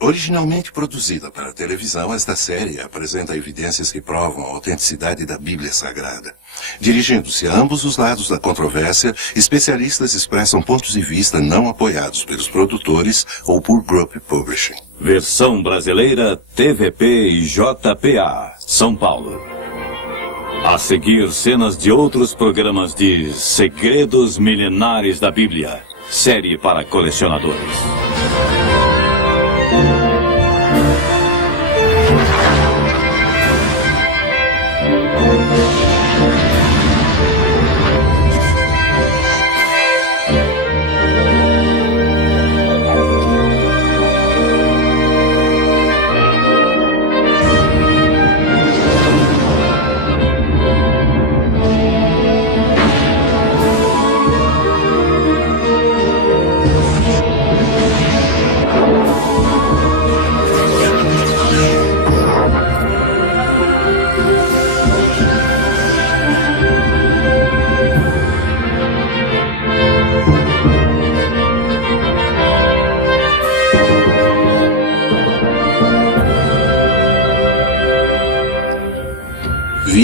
Originalmente produzida para a televisão, esta série apresenta evidências que provam a autenticidade da Bíblia Sagrada. Dirigindo-se a ambos os lados da controvérsia, especialistas expressam pontos de vista não apoiados pelos produtores ou por Group Publishing. Versão brasileira TVP e JPA, São Paulo. A seguir, cenas de outros programas de Segredos Milenares da Bíblia, série para colecionadores.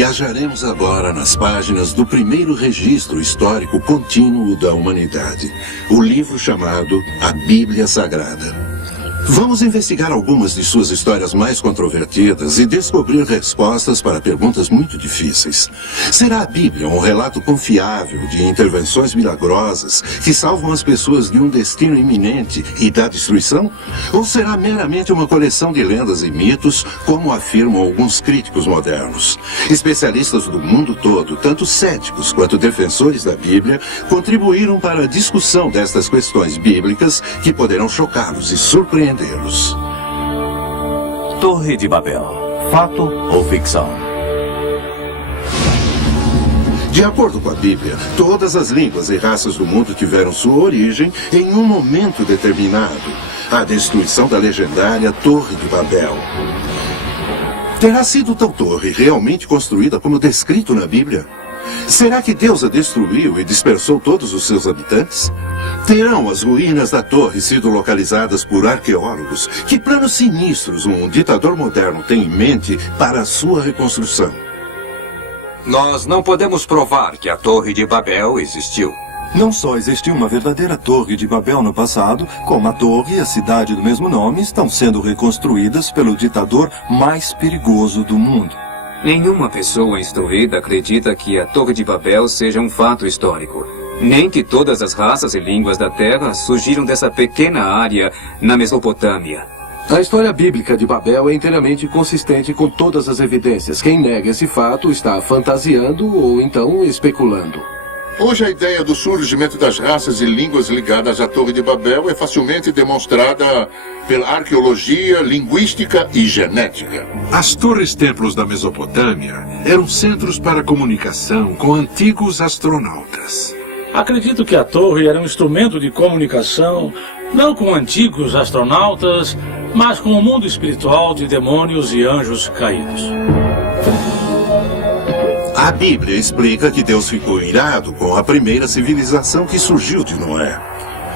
Viajaremos agora nas páginas do primeiro registro histórico contínuo da humanidade, o livro chamado A Bíblia Sagrada. Vamos investigar algumas de suas histórias mais controvertidas e descobrir respostas para perguntas muito difíceis. Será a Bíblia um relato confiável de intervenções milagrosas que salvam as pessoas de um destino iminente e da destruição? Ou será meramente uma coleção de lendas e mitos, como afirmam alguns críticos modernos? Especialistas do mundo todo, tanto céticos quanto defensores da Bíblia, contribuíram para a discussão destas questões bíblicas que poderão chocá-los e surpreendê-los. Torre de Babel, fato ou ficção? De acordo com a Bíblia, todas as línguas e raças do mundo tiveram sua origem em um momento determinado, a destruição da legendária Torre de Babel. Terá sido tal torre realmente construída como descrito na Bíblia? Será que Deus a destruiu e dispersou todos os seus habitantes? Terão as ruínas da torre sido localizadas por arqueólogos? Que planos sinistros um ditador moderno tem em mente para a sua reconstrução? Nós não podemos provar que a Torre de Babel existiu. Não só existiu uma verdadeira Torre de Babel no passado, como a torre e a cidade do mesmo nome estão sendo reconstruídas pelo ditador mais perigoso do mundo. Nenhuma pessoa instruída acredita que a Torre de Babel seja um fato histórico, nem que todas as raças e línguas da Terra surgiram dessa pequena área na Mesopotâmia. A história bíblica de Babel é inteiramente consistente com todas as evidências. Quem nega esse fato está fantasiando ou então especulando. Hoje a ideia do surgimento das raças e línguas ligadas à Torre de Babel é facilmente demonstrada pela arqueologia, linguística e genética. As torres-templos da Mesopotâmia eram centros para comunicação com antigos astronautas. Acredito que a torre era um instrumento de comunicação, não com antigos astronautas, mas com o mundo espiritual de demônios e anjos caídos. A Bíblia explica que Deus ficou irado com a primeira civilização que surgiu de Noé.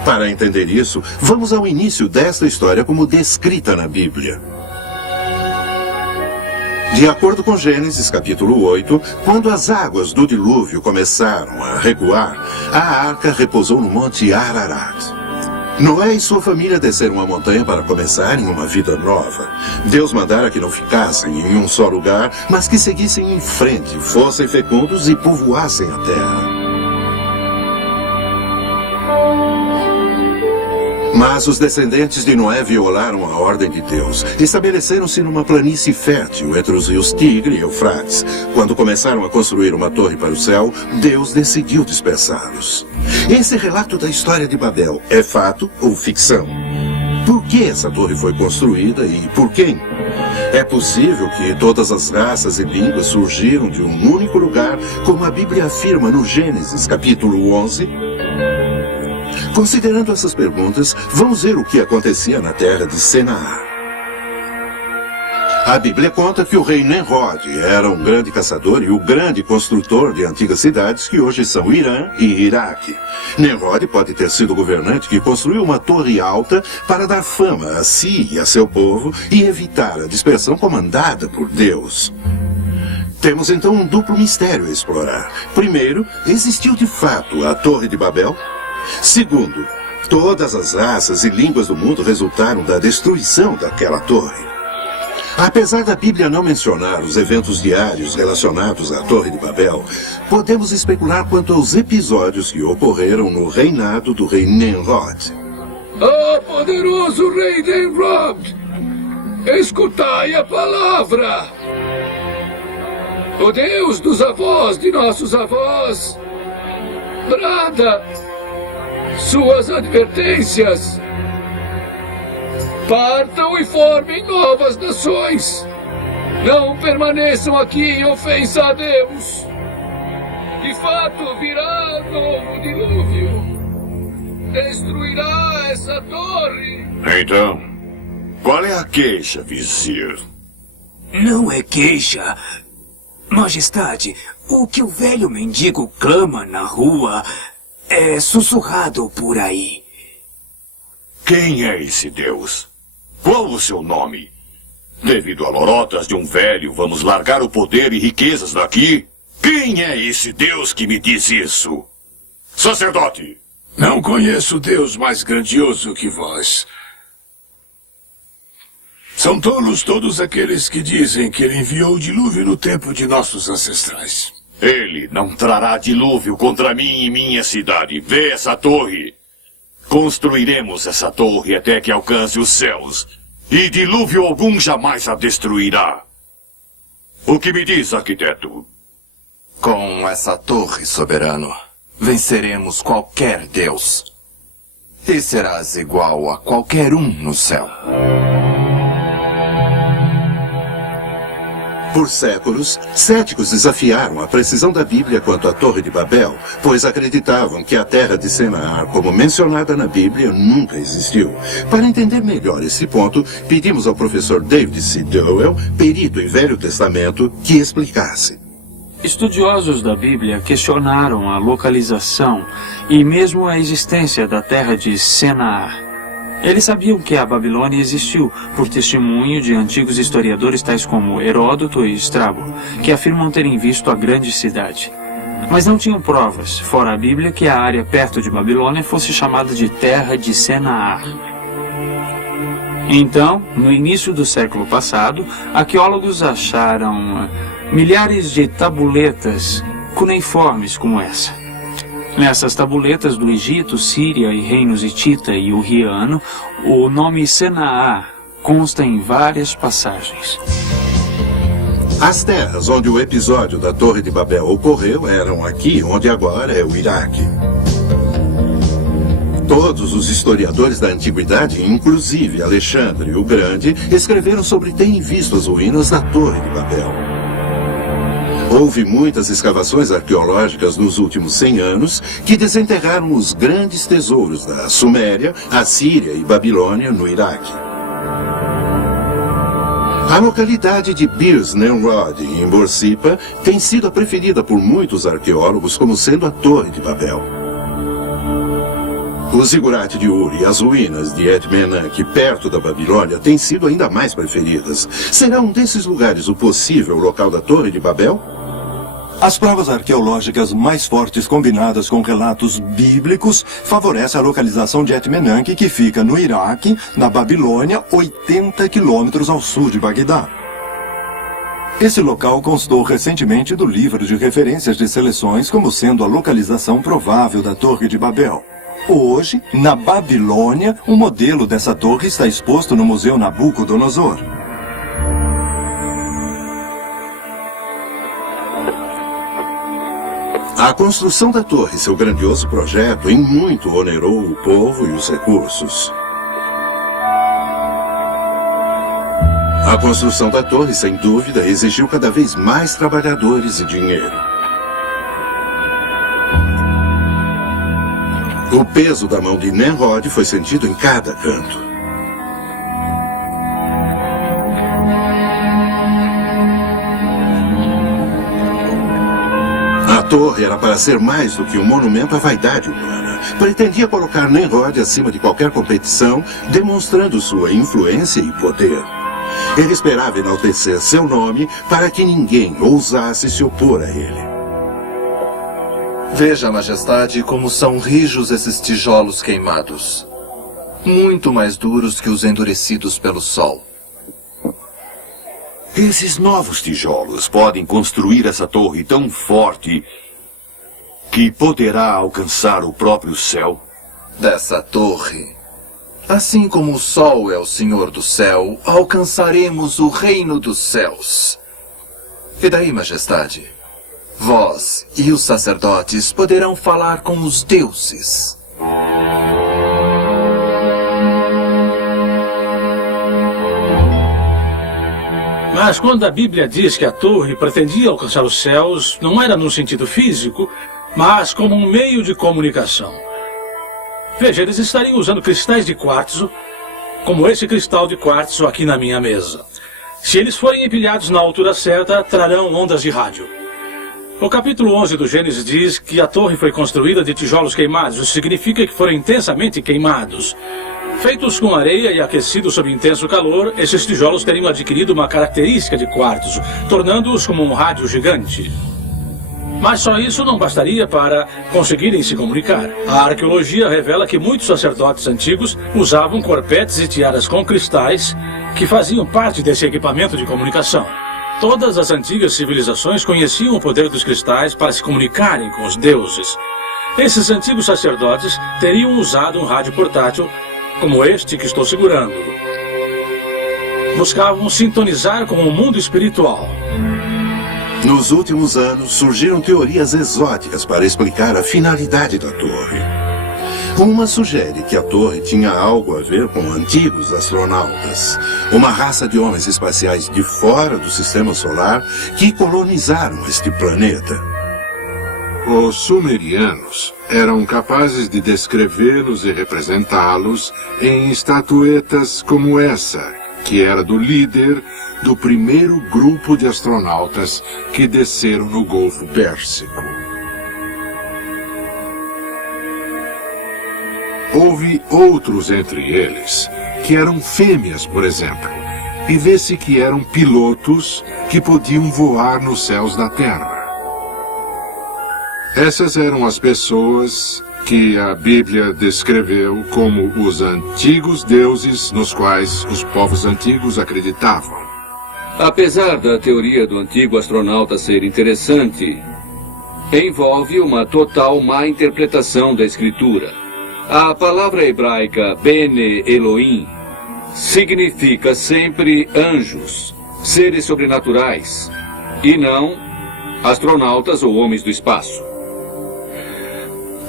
Para entender isso, vamos ao início desta história como descrita na Bíblia. De acordo com Gênesis capítulo 8, quando as águas do dilúvio começaram a recuar, a arca repousou no monte Ararat. Noé e sua família desceram a montanha para começarem uma vida nova. Deus mandara que não ficassem em um só lugar, mas que seguissem em frente, fossem fecundos e povoassem a terra. Mas os descendentes de Noé violaram a ordem de Deus. Estabeleceram-se numa planície fértil entre os rios Tigre e Eufrates. Quando começaram a construir uma torre para o céu, Deus decidiu dispersá-los. Esse relato da história de Babel é fato ou ficção? Por que essa torre foi construída e por quem? É possível que todas as raças e línguas surgiram de um único lugar, como a Bíblia afirma no Gênesis capítulo 11? Considerando essas perguntas, vamos ver o que acontecia na terra de Senaar. A Bíblia conta que o rei Nimrod era um grande caçador e o grande construtor de antigas cidades que hoje são Irã e Iraque. Nimrod pode ter sido o governante que construiu uma torre alta para dar fama a si e a seu povo e evitar a dispersão comandada por Deus. Temos então um duplo mistério a explorar. Primeiro, existiu de fato a Torre de Babel? Segundo, todas as raças e línguas do mundo resultaram da destruição daquela torre. Apesar da Bíblia não mencionar os eventos diários relacionados à Torre de Babel, podemos especular quanto aos episódios que ocorreram no reinado do rei Nimrod. Ah, poderoso rei Nimrod! Escutai a palavra! O Deus dos avós de nossos avós brada suas advertências. Partam e formem novas nações. Não permaneçam aqui em ofensa a Deus. De fato, virá novo dilúvio. Destruirá essa torre. Então, qual é a queixa, vizir? Não é queixa. Majestade, o que o velho mendigo clama na rua é sussurrado por aí. Quem é esse Deus? Qual o seu nome? Devido a lorotas de um velho, vamos largar o poder e riquezas daqui? Quem é esse Deus que me diz isso? Sacerdote! Não conheço Deus mais grandioso que vós. São tolos todos aqueles que dizem que ele enviou o dilúvio no tempo de nossos ancestrais. Ele não trará dilúvio contra mim e minha cidade. Vê essa torre. Construiremos essa torre até que alcance os céus, e dilúvio algum jamais a destruirá. O que me diz, arquiteto? Com essa torre, soberano, venceremos qualquer Deus. E serás igual a qualquer um no céu. Por séculos, céticos desafiaram a precisão da Bíblia quanto à Torre de Babel, pois acreditavam que a terra de Senaar, como mencionada na Bíblia, nunca existiu. Para entender melhor esse ponto, pedimos ao professor David C. Dowell, perito em Velho Testamento, que explicasse. Estudiosos da Bíblia questionaram a localização e mesmo a existência da terra de Senaar. Eles sabiam que a Babilônia existiu, por testemunho de antigos historiadores tais como Heródoto e Estrabo, que afirmam terem visto a grande cidade. Mas não tinham provas, fora a Bíblia, que a área perto de Babilônia fosse chamada de Terra de Senaar. Então, no início do século passado, arqueólogos acharam milhares de tabuletas cuneiformes como essa. Nessas tabuletas do Egito, Síria e reinos hitita e urriano, o nome Senaar consta em várias passagens. As terras onde o episódio da Torre de Babel ocorreu eram aqui, onde agora é o Iraque. Todos os historiadores da antiguidade, inclusive Alexandre o Grande, escreveram sobre terem visto as ruínas da Torre de Babel. Houve muitas escavações arqueológicas nos últimos 100 anos que desenterraram os grandes tesouros da Suméria, Assíria e Babilônia no Iraque. A localidade de Birs Nimrod, em Borsippa, tem sido a preferida por muitos arqueólogos como sendo a Torre de Babel. O zigurate de Ur e as ruínas de Et-Menanke, perto da Babilônia, têm sido ainda mais preferidas. Será um desses lugares o possível local da Torre de Babel? As provas arqueológicas mais fortes combinadas com relatos bíblicos favorecem a localização de Et-Menanke, que fica no Iraque, na Babilônia, 80 quilômetros ao sul de Bagdá. Esse local constou recentemente do livro de referências de seleções como sendo a localização provável da Torre de Babel. Hoje, na Babilônia, um modelo dessa torre está exposto no Museu Nabucodonosor. A construção da torre, seu grandioso projeto, em muito onerou o povo e os recursos. A construção da torre, sem dúvida, exigiu cada vez mais trabalhadores e dinheiro. O peso da mão de Nimrod foi sentido em cada canto. torre era para ser mais do que um monumento à vaidade humana. Pretendia colocar Nimrod acima de qualquer competição, demonstrando sua influência e poder. Ele esperava enaltecer seu nome para que ninguém ousasse se opor a ele. Veja, Majestade, como são rijos esses tijolos queimados. Muito mais duros que os endurecidos pelo sol. Esses novos tijolos podem construir essa torre tão forte que poderá alcançar o próprio céu. Dessa torre, assim como o sol é o senhor do céu, alcançaremos o reino dos céus. E daí, Majestade? Vós e os sacerdotes poderão falar com os deuses. Mas quando a Bíblia diz que a torre pretendia alcançar os céus, não era no sentido físico, mas como um meio de comunicação. Veja, eles estariam usando cristais de quartzo, como esse cristal de quartzo aqui na minha mesa. Se eles forem empilhados na altura certa, trarão ondas de rádio. O capítulo 11 do Gênesis diz que a torre foi construída de tijolos queimados. Isso significa que foram intensamente queimados. Feitos com areia e aquecidos sob intenso calor, esses tijolos teriam adquirido uma característica de quartzo, tornando-os como um rádio gigante. Mas só isso não bastaria para conseguirem se comunicar. A arqueologia revela que muitos sacerdotes antigos usavam corpetes e tiaras com cristais que faziam parte desse equipamento de comunicação. Todas as antigas civilizações conheciam o poder dos cristais para se comunicarem com os deuses. Esses antigos sacerdotes teriam usado um rádio portátil como este que estou segurando. Buscavam sintonizar com o mundo espiritual. Nos últimos anos, surgiram teorias exóticas para explicar a finalidade da torre. Uma sugere que a torre tinha algo a ver com antigos astronautas, uma raça de homens espaciais de fora do sistema solar que colonizaram este planeta. Os sumerianos eram capazes de descrevê-los e representá-los em estatuetas como essa, que era do líder do primeiro grupo de astronautas que desceram no Golfo Pérsico. Houve outros entre eles, que eram fêmeas, por exemplo, e vê-se que eram pilotos que podiam voar nos céus da Terra. Essas eram as pessoas que a Bíblia descreveu como os antigos deuses nos quais os povos antigos acreditavam. Apesar da teoria do antigo astronauta ser interessante, envolve uma total má interpretação da Escritura. A palavra hebraica Bene Elohim significa sempre anjos, seres sobrenaturais, e não astronautas ou homens do espaço.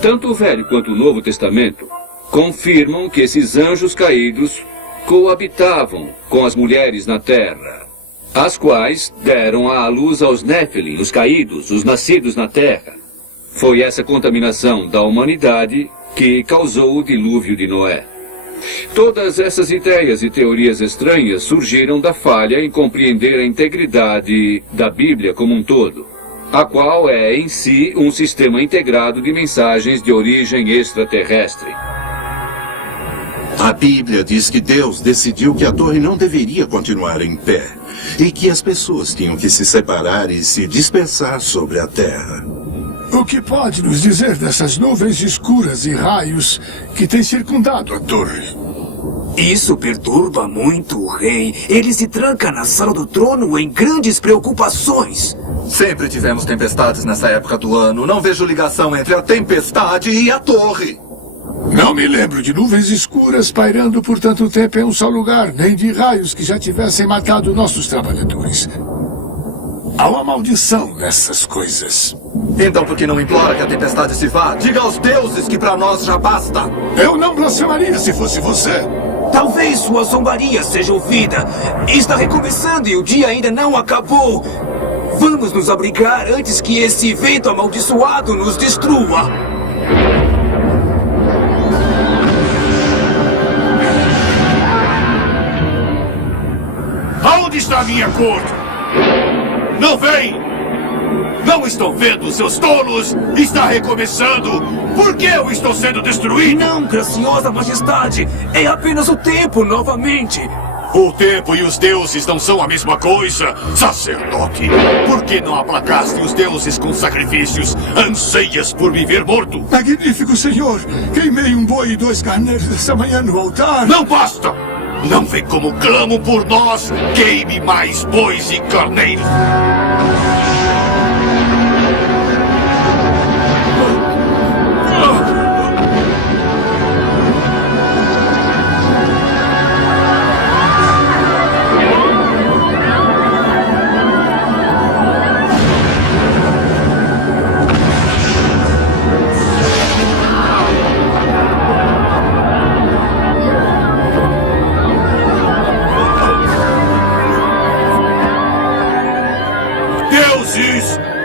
Tanto o Velho quanto o Novo Testamento confirmam que esses anjos caídos coabitavam com as mulheres na terra, as quais deram à luz aos Néfilim, os caídos, os nascidos na terra. Foi essa contaminação da humanidade que causou o dilúvio de Noé. Todas essas ideias e teorias estranhas surgiram da falha em compreender a integridade da Bíblia como um todo, a qual é em si um sistema integrado de mensagens de origem extraterrestre. A Bíblia diz que Deus decidiu que a torre não deveria continuar em pé e que as pessoas tinham que se separar e se dispersar sobre a terra. O que pode nos dizer dessas nuvens escuras e raios que têm circundado a torre? Isso perturba muito o rei. Ele se tranca na sala do trono em grandes preocupações. Sempre tivemos tempestades nessa época do ano. Não vejo ligação entre a tempestade e a torre. Não me lembro de nuvens escuras pairando por tanto tempo em um só lugar, nem de raios que já tivessem matado nossos trabalhadores. Há uma maldição nessas coisas. Então por que não implora que a tempestade se vá? Diga aos deuses que para nós já basta. Eu não blasfemaria se fosse você. Talvez sua zombaria seja ouvida. Está recomeçando e o dia ainda não acabou. Vamos nos abrigar antes que esse vento amaldiçoado nos destrua. Aonde está a minha corte? Não vem! Não estão vendo, seus tolos? Está recomeçando! Por que eu estou sendo destruído? Não, graciosa majestade! É apenas o tempo novamente! O tempo e os deuses não são a mesma coisa, sacerdote! Por que não aplacaste os deuses com sacrifícios? Anseias por me ver morto? Magnífico, senhor! Queimei um boi e 2 carneiros essa manhã no altar! Não basta! Não vê como clamo por nós? Queime mais bois e carneiros!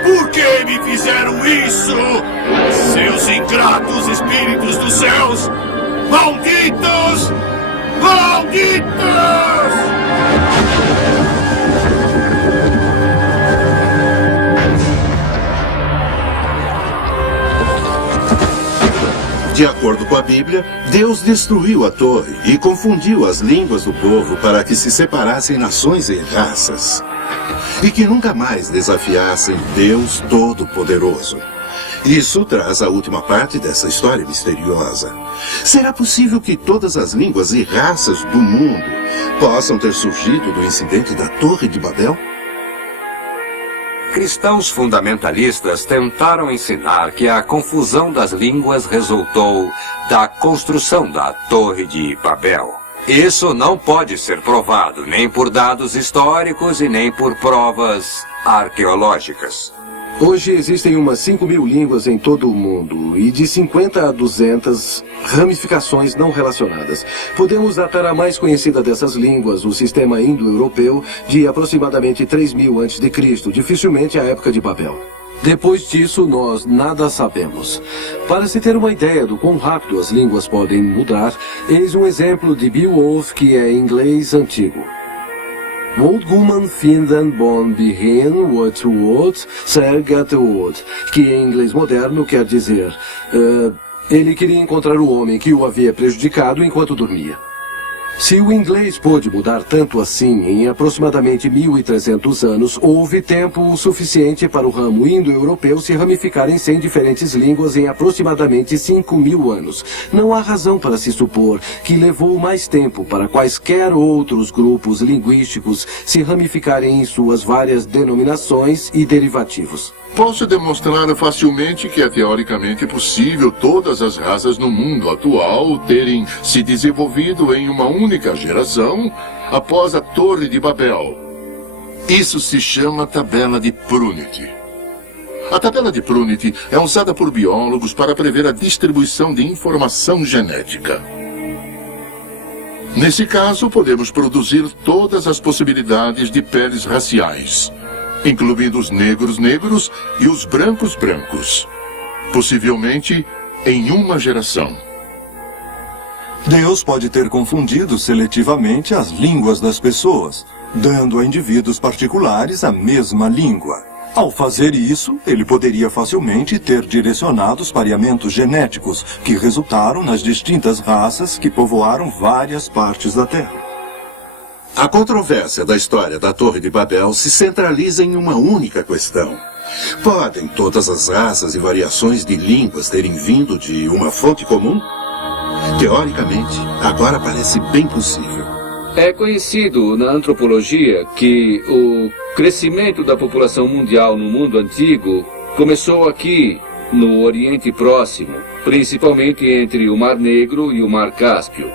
Por que me fizeram isso? Seus ingratos espíritos dos céus! Malditos! Malditos! De acordo com a Bíblia, Deus destruiu a torre e confundiu as línguas do povo para que se separassem nações e raças. E que nunca mais desafiassem Deus Todo-Poderoso. Isso traz a última parte dessa história misteriosa. Será possível que todas as línguas e raças do mundo possam ter surgido do incidente da Torre de Babel? Cristãos fundamentalistas tentaram ensinar que a confusão das línguas resultou da construção da Torre de Babel. Isso não pode ser provado nem por dados históricos e nem por provas arqueológicas. Hoje existem umas 5.000 línguas em todo o mundo e de 50 a 200 ramificações não relacionadas. Podemos datar a mais conhecida dessas línguas, o sistema indo-europeu, de aproximadamente 3.000 a.C., dificilmente a época de Babel. Depois disso, nós nada sabemos. Para se ter uma ideia do quão rápido as línguas podem mudar, eis um exemplo de Beowulf, que é inglês antigo. Woldguman finden bon behin wat woord, ser get woord, que em inglês moderno quer dizer, ele queria encontrar o homem que o havia prejudicado enquanto dormia. Se o inglês pôde mudar tanto assim em aproximadamente 1.300 anos, houve tempo suficiente para o ramo indo-europeu se ramificar em 100 diferentes línguas em aproximadamente 5.000 anos. Não há razão para se supor que levou mais tempo para quaisquer outros grupos linguísticos se ramificarem em suas várias denominações e derivativos. Posso demonstrar facilmente que é teoricamente possível todas as raças no mundo atual terem se desenvolvido em uma única geração após a Torre de Babel. Isso se chama tabela de Prunit. A tabela de Prunit é usada por biólogos para prever a distribuição de informação genética. Nesse caso, podemos produzir todas as possibilidades de peles raciais, incluindo os negros e os brancos, possivelmente em uma geração. Deus pode ter confundido seletivamente as línguas das pessoas, dando a indivíduos particulares a mesma língua. Ao fazer isso, ele poderia facilmente ter direcionado os pareamentos genéticos que resultaram nas distintas raças que povoaram várias partes da Terra. A controvérsia da história da Torre de Babel se centraliza em uma única questão. Podem todas as raças e variações de línguas terem vindo de uma fonte comum? Teoricamente, agora parece bem possível. É conhecido na antropologia que o crescimento da população mundial no mundo antigo começou aqui, no Oriente Próximo, principalmente entre o Mar Negro e o Mar Cáspio.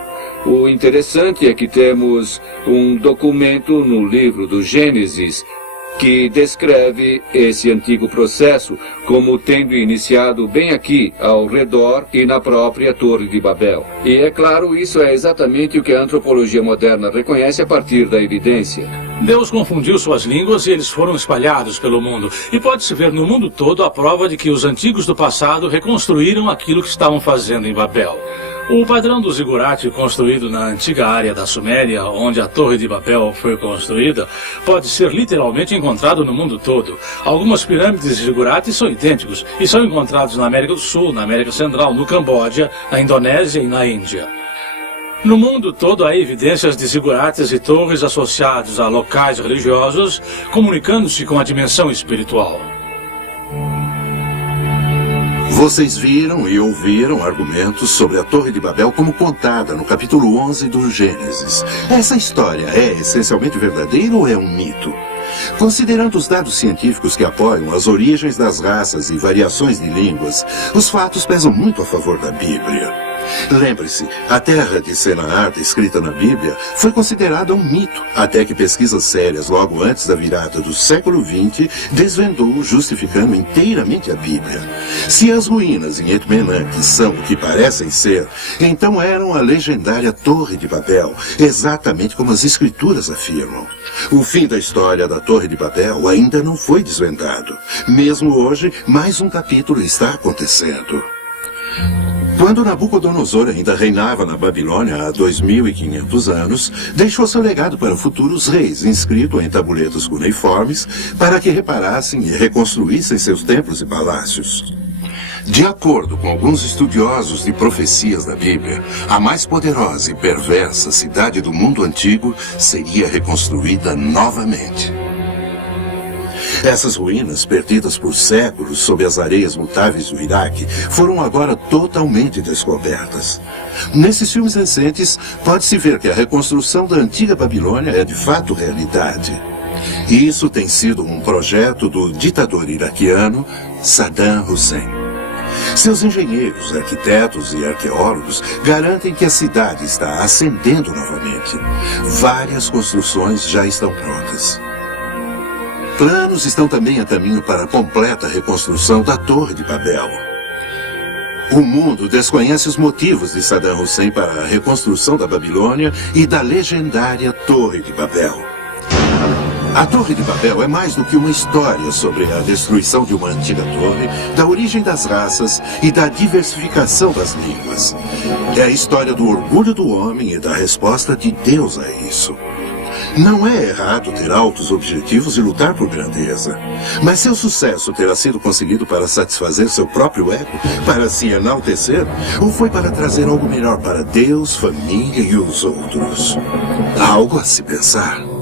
O interessante é que temos um documento no livro do Gênesis que descreve esse antigo processo como tendo iniciado bem aqui, ao redor e na própria Torre de Babel. E é claro, isso é exatamente o que a antropologia moderna reconhece a partir da evidência. Deus confundiu suas línguas e eles foram espalhados pelo mundo. E pode-se ver no mundo todo a prova de que os antigos do passado reconstruíram aquilo que estavam fazendo em Babel. O padrão do zigurate construído na antiga área da Suméria, onde a Torre de Babel foi construída, pode ser literalmente encontrado no mundo todo. Algumas pirâmides de zigurates são idênticos e são encontrados na América do Sul, na América Central, no Camboja, na Indonésia e na Índia. No mundo todo há evidências de zigurates e torres associados a locais religiosos, comunicando-se com a dimensão espiritual. Vocês viram e ouviram argumentos sobre a Torre de Babel como contada no capítulo 11 do Gênesis. Essa história é essencialmente verdadeira ou é um mito? Considerando os dados científicos que apoiam as origens das raças e variações de línguas, os fatos pesam muito a favor da Bíblia. Lembre-se, a terra de Senaar, descrita na Bíblia, foi considerada um mito, até que pesquisas sérias logo antes da virada do século XX desvendou, justificando inteiramente a Bíblia. Se as ruínas em Etmenanque são o que parecem ser, então eram a legendária Torre de Babel, exatamente como as Escrituras afirmam. O fim da história da Torre de Babel ainda não foi desvendado. Mesmo hoje, mais um capítulo está acontecendo. Quando Nabucodonosor ainda reinava na Babilônia há 2.500 anos, deixou seu legado para futuros reis, inscrito em tabuletos cuneiformes, para que reparassem e reconstruíssem seus templos e palácios. De acordo com alguns estudiosos de profecias da Bíblia, a mais poderosa e perversa cidade do mundo antigo seria reconstruída novamente. Essas ruínas, perdidas por séculos sob as areias mutáveis do Iraque, foram agora totalmente descobertas. Nesses filmes recentes, pode-se ver que a reconstrução da antiga Babilônia é de fato realidade. E isso tem sido um projeto do ditador iraquiano Saddam Hussein. Seus engenheiros, arquitetos e arqueólogos garantem que a cidade está ascendendo novamente. Várias construções já estão prontas. Planos estão também a caminho para a completa reconstrução da Torre de Babel. O mundo desconhece os motivos de Saddam Hussein para a reconstrução da Babilônia e da legendária Torre de Babel. A Torre de Babel é mais do que uma história sobre a destruição de uma antiga torre, da origem das raças e da diversificação das línguas. É a história do orgulho do homem e da resposta de Deus a isso. Não é errado ter altos objetivos e lutar por grandeza. Mas seu sucesso terá sido conseguido para satisfazer seu próprio ego, para se enaltecer, ou foi para trazer algo melhor para Deus, família e os outros? Algo a se pensar.